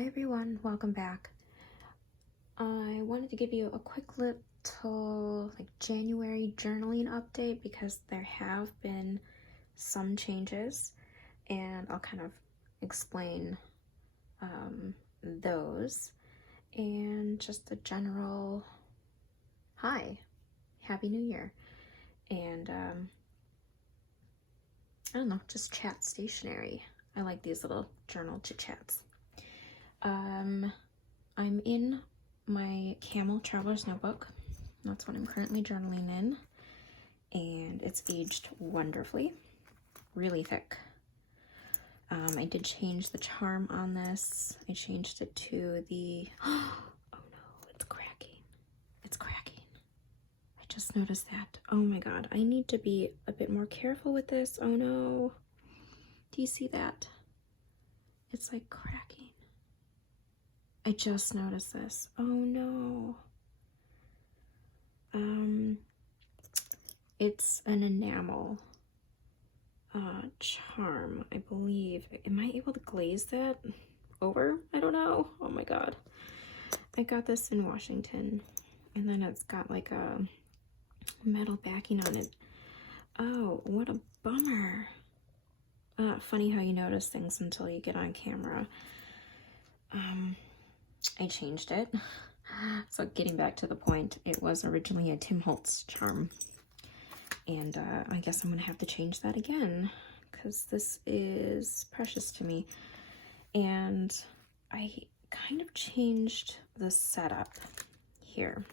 Hi everyone, welcome back. I wanted to give you a quick little January journaling update because there have been some changes and I'll kind of explain those, and just a general hi, happy new year, and I don't know, just chat stationery. I like these little journal chit-chats. I'm in my Camel Traveler's Notebook. That's what I'm currently journaling in, and it's aged wonderfully, really thick. I did change the charm on this. I changed it to the, oh no, it's cracking. It's cracking. I just noticed that. Oh my god, I need to be a bit more careful with this. Oh no. Do you see that? It's like cracking. I just noticed this. Oh no. It's an enamel charm, I believe. Am I able to glaze that over? I don't know. Oh my god. I got this in Washington, and then it's got like a metal backing on it. Oh, what a bummer. Funny how you notice things until you get on camera. I changed it. So getting back to the point, it was originally a Tim Holtz charm. And I guess I'm gonna have to change that again because this is precious to me. And I kind of changed the setup here.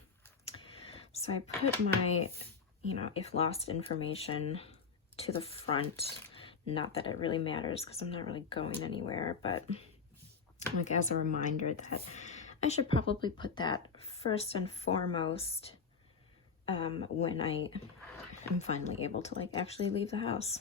So I put my, if lost information to the front. Not that it really matters because I'm not really going anywhere, but like as a reminder that I should probably put that first and foremost when I am finally able to actually leave the house.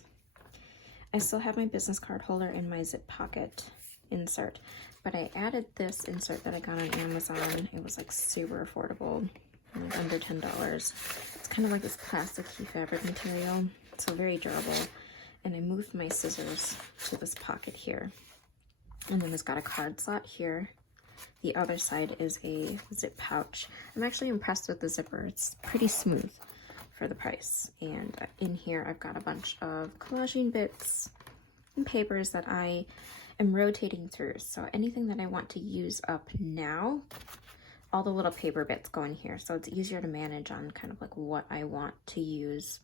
I still have my business card holder in my zip pocket insert, but I added this insert that I got on Amazon. It was super affordable, under $10. It's kind of like this plasticky fabric material, so very durable. And I moved my scissors to this pocket here. And then it's got a card slot here. The other side is a zip pouch. I'm actually impressed with the zipper. It's pretty smooth for the price. And in here I've got a bunch of collaging bits and papers that I am rotating through. So anything that I want to use up now, all the little paper bits go in here. So it's easier to manage on kind of what I want to use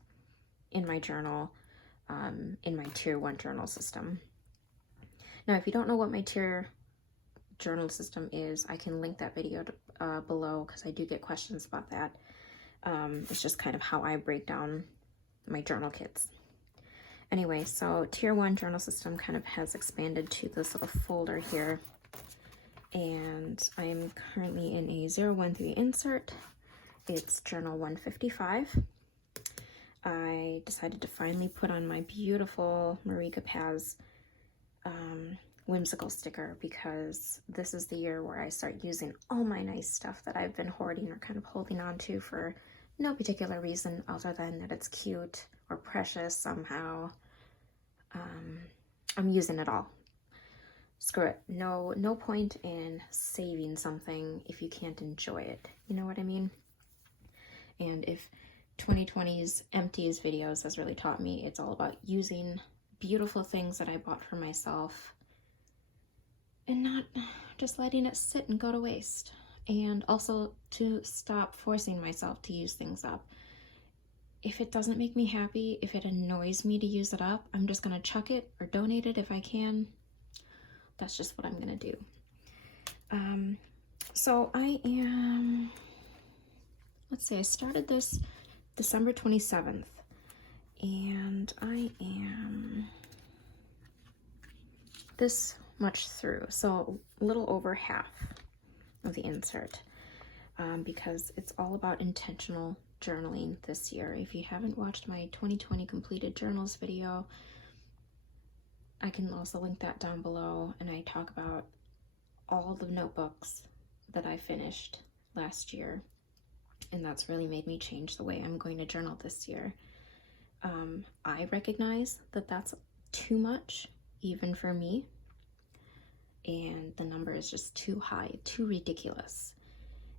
in my journal, in my Tier 1 journal system. Now, if you don't know what my tier journal system is, I can link that video below because I do get questions about that. It's just kind of how I break down my journal kits. Anyway, so Tier 1 journal system kind of has expanded to this little folder here. And I'm currently in a 013 insert. It's journal 155. I decided to finally put on my beautiful Marika Paz whimsical sticker because this is the year where I start using all my nice stuff that I've been hoarding or kind of holding on to for no particular reason other than that it's cute or precious somehow. I'm using it all. Screw it. No point in saving something if you can't enjoy it. You know what I mean? And if 2020's Empties videos has really taught me, it's all about using beautiful things that I bought for myself and not just letting it sit and go to waste. And also to stop forcing myself to use things up. If it doesn't make me happy, if it annoys me to use it up, I'm just gonna chuck it or donate it if I can. That's just what I'm gonna do. So I am, let's see, I started this December 27th, and I am this much through, so a little over half of the insert, because it's all about intentional journaling this year. If you haven't watched my 2020 completed journals video, I can also link that down below, and I talk about all the notebooks that I finished last year. And that's really made me change the way I'm going to journal this year. I recognize that that's too much, even for me. and the number is just too high, too ridiculous.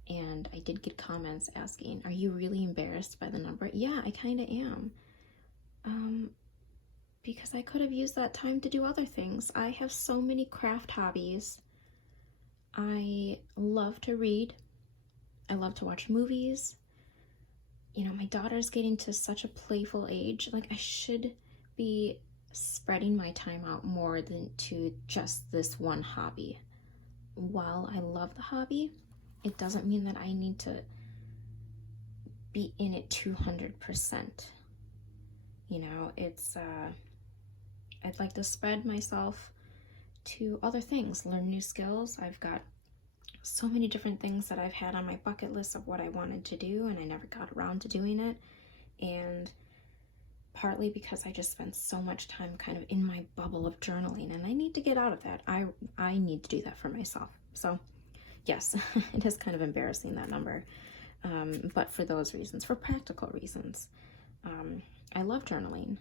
And I did get comments asking, are you really embarrassed by the number? Yeah, I kind of am. Because I could have used that time to do other things. I have so many craft hobbies. I love to read. I love to watch movies. You know, my daughter's getting to such a playful age. Like, I should be spreading my time out more than to just this one hobby. While I love the hobby, it doesn't mean that I need to be in it 200%. You know, it's, I'd like to spread myself to other things, learn new skills. I've got so many different things that I've had on my bucket list of what I wanted to do, and I never got around to doing it. And partly because I just spent so much time kind of in my bubble of journaling, and I need to get out of that. I need to do that for myself. So yes, it is kind of embarrassing, that number. But for those reasons, for practical reasons. I love journaling.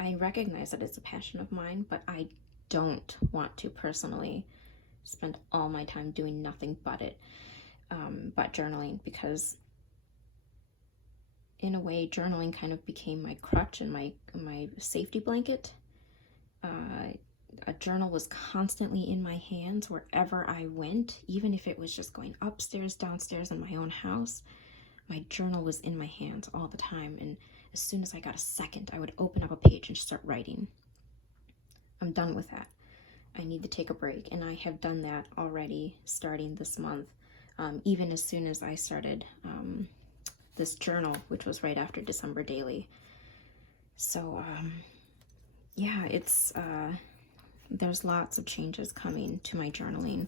I recognize that it's a passion of mine, but I don't want to personally spend all my time doing nothing but it, but journaling, because in a way, journaling kind of became my crutch and my safety blanket. A journal was constantly in my hands wherever I went, even if it was just going upstairs, downstairs in my own house. My journal was in my hands all the time, and as soon as I got a second, I would open up a page and start writing. I'm done with that. I need to take a break, and I have done that already starting this month, even as soon as I started this journal, which was right after December Daily. So yeah, it's there's lots of changes coming to my journaling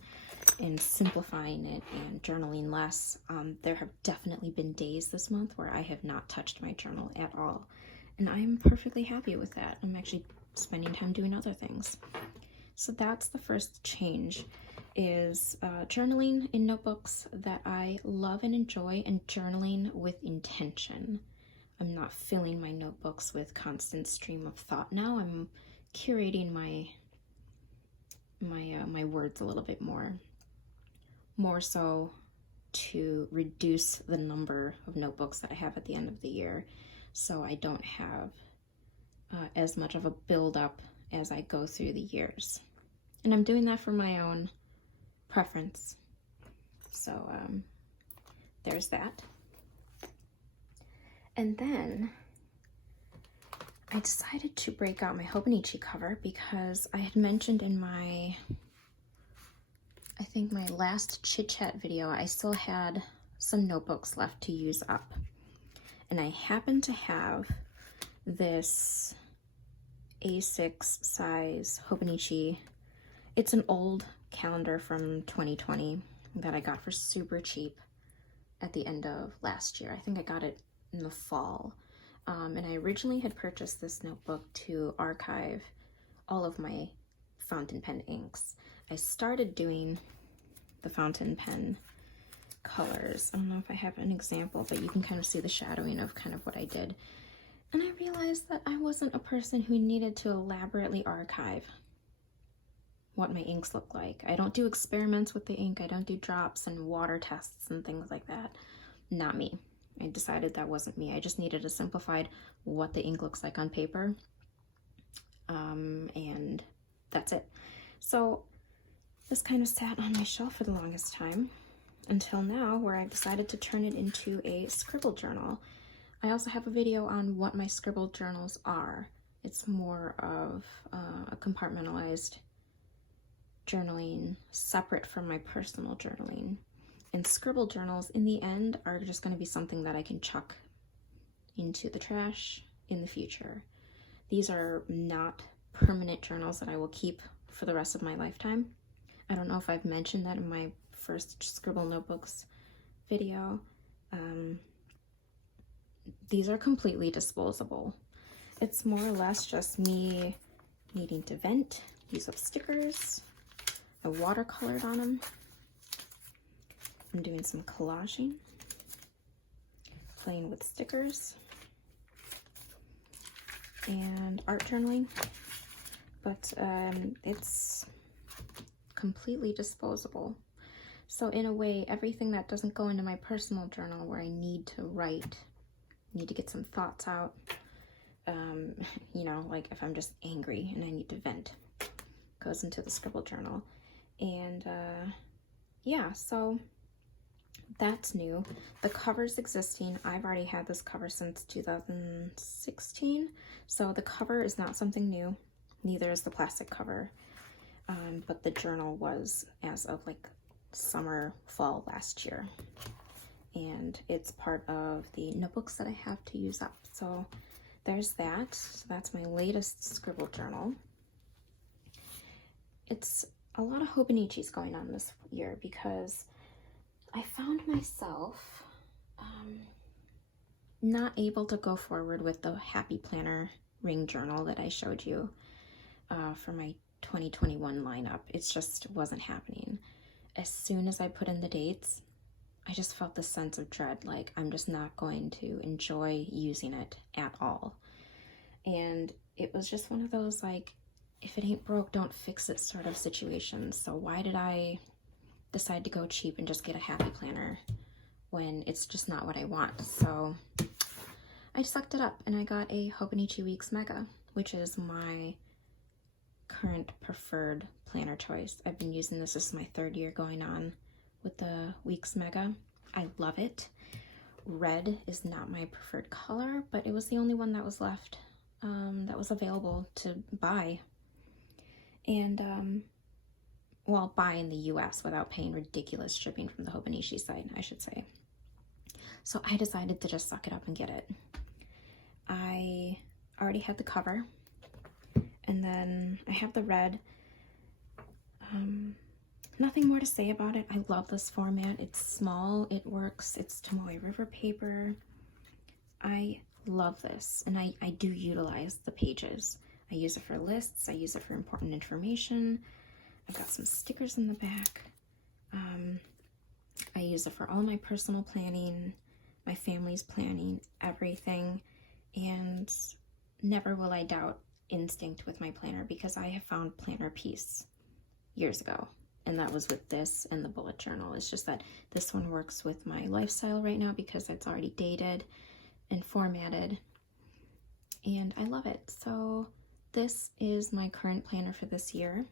and simplifying it and journaling less. There have definitely been days this month where I have not touched my journal at all, and I'm perfectly happy with that. I'm actually spending time doing other things. So that's the first change, is journaling in notebooks that I love and enjoy, and journaling with intention. I'm not filling my notebooks with constant stream of thought now. I'm curating my words a little bit more so to reduce the number of notebooks that I have at the end of the year, so I don't have as much of a build-up as I go through the years. And I'm doing that for my own preference. So there's that. And then I decided to break out my Hobonichi cover because I had mentioned in my, I think my last Chit-chat video, I still had some notebooks left to use up. And I happen to have this A6 size Hobonichi. It's an old calendar from 2020 that I got for super cheap at the end of last year. I think I got it in the fall. And I originally had purchased this notebook to archive all of my fountain pen inks. I started doing the fountain pen colors. I don't know if I have an example, but you can kind of see the shadowing of kind of what I did. And I realized that I wasn't a person who needed to elaborately archive what my inks look like. I don't do experiments with the ink. I don't do drops and water tests and things like that. Not me. I decided that wasn't me. I just needed a simplified what the ink looks like on paper. And that's it. So this kind of sat on my shelf for the longest time until now, where I decided to turn it into a scribble journal. I also have a video on what my scribble journals are. It's more of a compartmentalized journaling separate from my personal journaling. And scribble journals in the end are just going to be something that I can chuck into the trash in the future. These are not permanent journals that I will keep for the rest of my lifetime. I don't know if I've mentioned that in my first Scribble Notebooks video. These are completely disposable. It's more or less just me needing to vent, use up stickers. I watercolored on them. I'm doing some collaging, playing with stickers, and art journaling. But it's completely disposable. So in a way, everything that doesn't go into my personal journal where I need to write, need to get some thoughts out, you know, like if I'm just angry and I need to vent, goes into the Scribble Journal. And yeah, so that's new. The cover's existing. I've already had this cover since 2016, so the cover is not something new. Neither is the plastic cover, but the journal was as of like summer, fall last year. And it's part of the notebooks that I have to use up. So there's that. So that's my latest Scribble Journal. It's a lot of Hobonichis going on this year because I found myself not able to go forward with the Happy Planner ring journal that I showed you for my 2021 lineup. It just wasn't happening. As soon as I put in the dates, I just felt this sense of dread, like I'm just not going to enjoy using it at all. And it was just one of those, like, if it ain't broke, don't fix it sort of situations. So why did I decide to go cheap and just get a Happy Planner when it's just not what I want? So I sucked it up and I got a Hobonichi Weeks Mega, which is my current preferred planner choice. I've been using this. This is my 3rd year going on with the Weeks Mega. I love it. Red is not my preferred color, but it was the only one that was left that was available to buy. And well, buy in the US without paying ridiculous shipping from the Hobonichi site, I should say. So I decided to just suck it up and get it. I already had the cover, and then I have the red. Nothing more to say about it. I love this format. It's small, it works, it's Tomoe River paper. I love this, and I do utilize the pages. I use it for lists, I use it for important information. I've got some stickers in the back. I use it for all my personal planning, my family's planning, everything, and never will I doubt instinct with my planner because I have found planner peace years ago, and that was with this and the bullet journal. It's just that this one works with my lifestyle right now because it's already dated and formatted, and I love it. So this is my current planner for this year.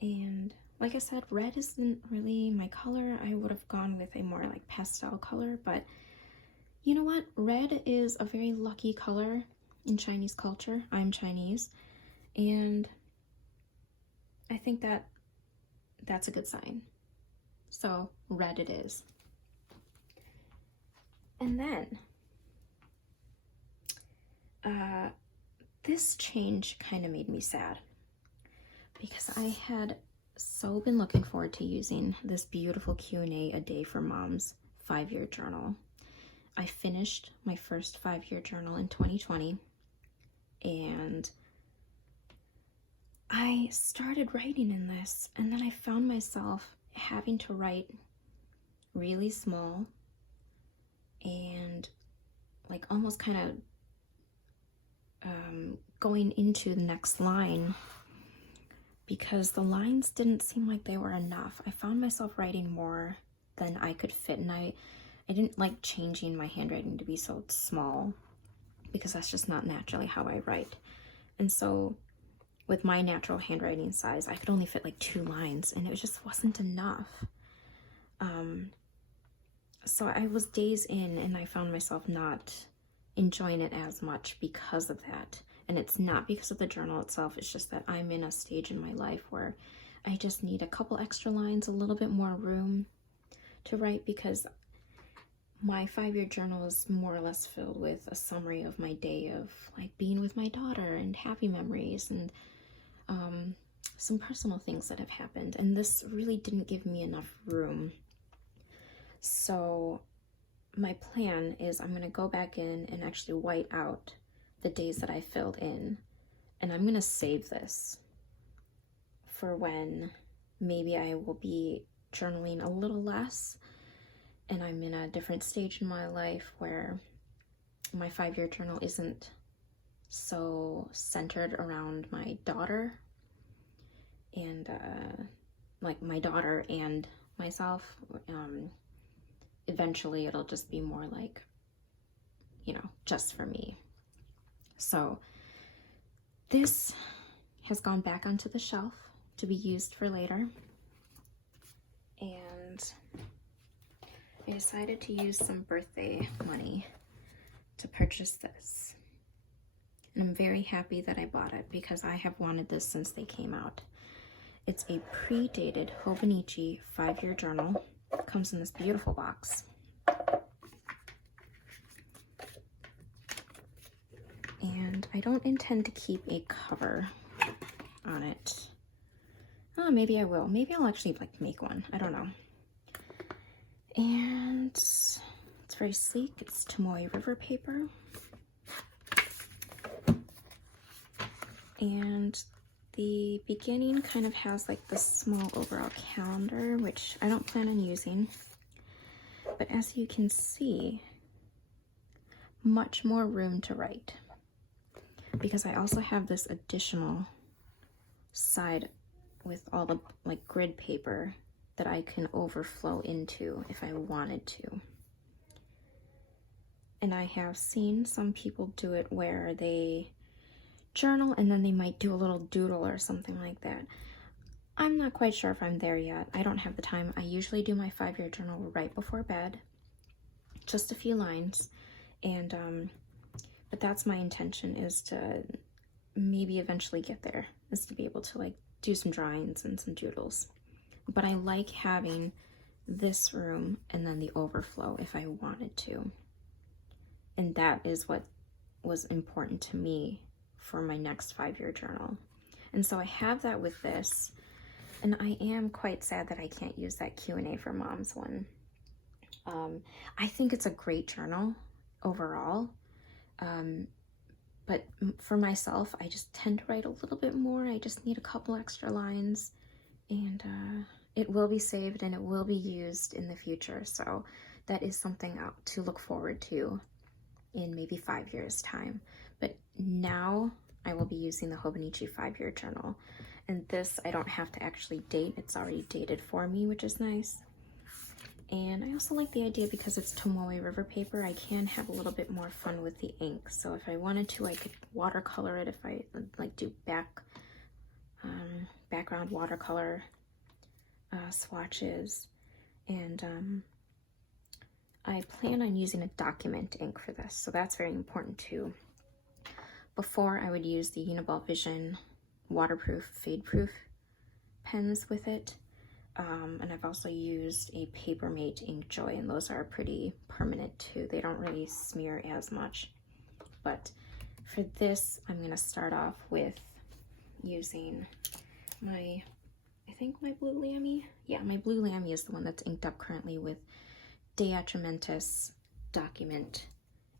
And like I said, red isn't really my color. I would have gone with a more like pastel color, but you know what? Red is a very lucky color in Chinese culture. I'm Chinese, and I think that that's a good sign. So red it is. And then this change kind of made me sad because I had so been looking forward to using this beautiful Q&A a day for moms 5-year journal. I finished my first 5-year journal in 2020, and I started writing in this, and then I found myself having to write really small and like almost kind of going into the next line because the lines didn't seem like they were enough. I found myself writing more than I could fit, and I didn't like changing my handwriting to be so small because that's just not naturally how I write. And so with my natural handwriting size, I could only fit like 2 lines, and it just wasn't enough. So I was days in, and I found myself not enjoying it as much because of that. And it's not because of the journal itself, it's just that I'm in a stage in my life where I just need a couple extra lines, a little bit more room to write, because my 5-year journal is more or less filled with a summary of my day of like being with my daughter and happy memories and some personal things that have happened. And this really didn't give me enough room. So my plan is I'm going to go back in and actually white out the days that I filled in, and I'm going to save this for when maybe I will be journaling a little less and I'm in a different stage in my life where my 5-year journal isn't so centered around my daughter, and like my daughter and myself. Eventually it'll just be more like, you know, just for me. So this has gone back onto the shelf to be used for later. And I decided to use some birthday money to purchase this. And I'm very happy that I bought it because I have wanted this since they came out. It's a pre-dated Hobonichi 5-year journal. It comes in this beautiful box. And I don't intend to keep a cover on it. Oh, maybe I will. Maybe I'll actually like make one. I don't know. And it's very sleek. It's Tomoe River paper. And the beginning kind of has like this small overall calendar, which I don't plan on using. But as you can see, much more room to write. Because I also have this additional side with all the like grid paper that I can overflow into if I wanted to. And I have seen some people do it where they journal and then they might do a little doodle or something like that. I'm not quite sure if I'm there yet. I don't have the time. I usually do my 5-year journal right before bed, just a few lines. And but that's my intention, is to maybe eventually get there, is to be able to like do some drawings and some doodles. But I like having this room and then the overflow if I wanted to. And that is what was important to me for my next 5-year journal. And so I have that with this, and I am quite sad that I can't use that Q&A for Moms one. I think it's a great journal overall, but for myself, I just tend to write a little bit more. I just need a couple extra lines, and it will be saved and it will be used in the future. So that is something to look forward to in maybe 5 years' time. But now I will be using the Hobonichi 5-year journal. And this I don't have to actually date. It's already dated for me, which is nice. And I also like the idea because it's Tomoe River paper, I can have a little bit more fun with the ink. So if I wanted to, I could watercolor it if I like do background watercolor swatches. And I plan on using a document ink for this, so that's very important too. Before, I would use the Uniball Vision waterproof, fade-proof pens with it. And I've also used a Papermate Inkjoy, and those are pretty permanent too. They don't really smear as much. But for this, I'm going to start off with using my, I think my blue Lamy. Yeah, my blue Lamy is the one that's inked up currently with De Atramentis Document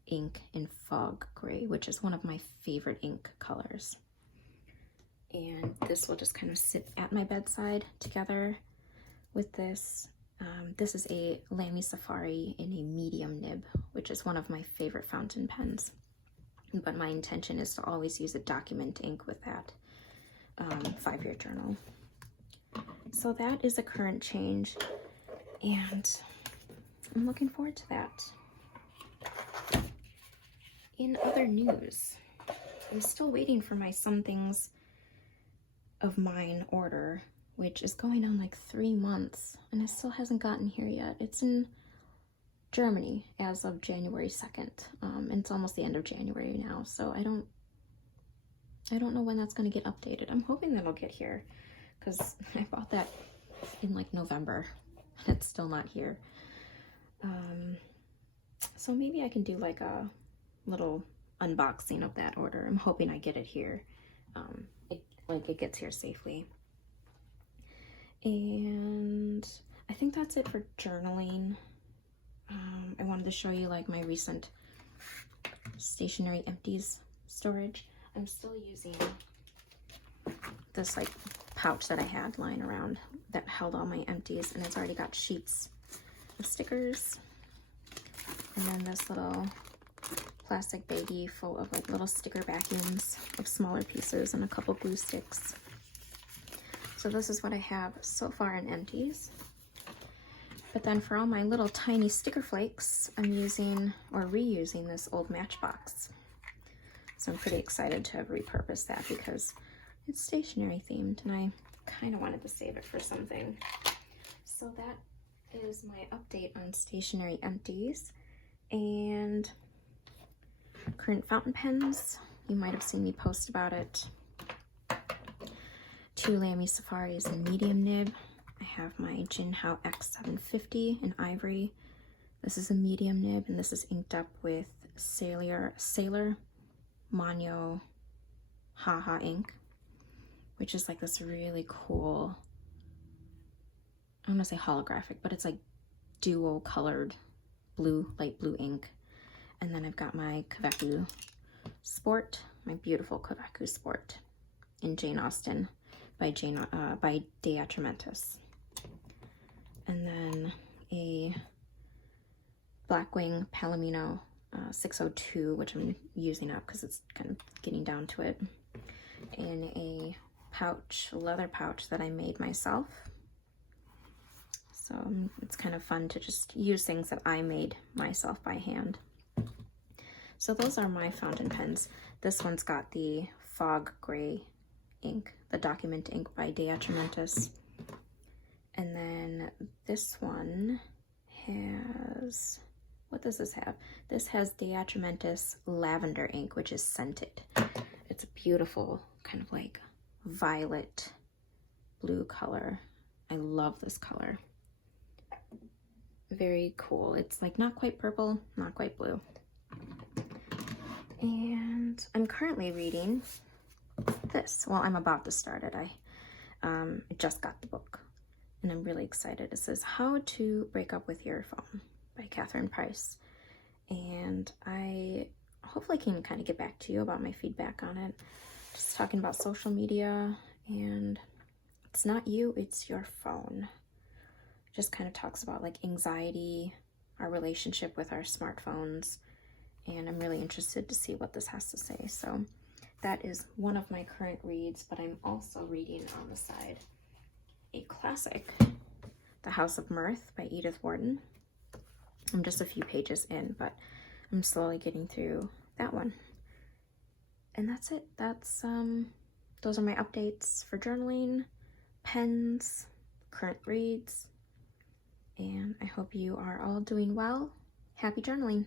ink in Fog Gray, which is one of my favorite ink colors. And this will just kind of sit at my bedside together with this. This is a Lamy Safari in a medium nib, which is one of my favorite fountain pens. But my intention is to always use a document ink with that 5-year journal. So that is a current change, and I'm looking forward to that. In other news, I'm still waiting for my Some Things of Mine order, which is going on like 3 months, and it still hasn't gotten here yet. It's in Germany as of January 2nd, and it's almost the end of January now, so I don't know when that's going to get updated. I'm hoping that'll get here, because I bought that in like November, and it's still not here. So maybe I can do like a little unboxing of that order. I'm hoping I get it here, it gets here safely. And I think that's it for journaling. I wanted to show you like my recent Stationery Empties storage. I'm still using this like pouch that I had lying around that held all my empties, and it's already got sheets of stickers, and then this little plastic baggie full of like little sticker vacuums of smaller pieces and a couple glue sticks. So this is what I have so far in Empties. But then for all my little tiny sticker flakes, I'm using or reusing this old Matchbox. So I'm pretty excited to have repurposed that because it's stationery themed and I kind of wanted to save it for something. So that is my update on Stationery Empties. And current fountain pens, you might have seen me post about it. 2 Lamy Safaris in medium nib. I have my Jinhao X750 in ivory. This is a medium nib, and this is inked up with Sailor Manyo Haha ink, which is like this really cool, I'm gonna say holographic, but it's like dual colored blue, light blue ink. And then I've got my Kaveku Sport, my beautiful Kaveku Sport in Jane Austen by Dea Trementis. And then a Blackwing Palomino 602, which I'm using up because it's kind of getting down to it, in a pouch, leather pouch that I made myself. So it's kind of fun to just use things that I made myself by hand. So those are my fountain pens. This one's got the Fog Gray ink, the document ink by Dea Trementis. And then this one has, what does this have? This has Dea Trementis Lavender ink, which is scented. It's a beautiful kind of like violet blue color. I love this color. Very cool. It's like not quite purple, not quite blue. And I'm currently reading this. Well, I'm about to start it. I just got the book and I'm really excited. It says How to Break Up with Your Phone by Catherine Price. And I hopefully can kind of get back to you about my feedback on it. Just talking about social media, and it's not you, it's your phone. Just kind of talks about like anxiety, our relationship with our smartphones, and I'm really interested to see what this has to say. So that is one of my current reads, but I'm also reading on the side a classic, The House of Mirth by Edith Warden. I'm just a few pages in, but I'm slowly getting through that one. And that's it. That's those are my updates for journaling, pens, current reads, and I hope you are all doing well. Happy journaling.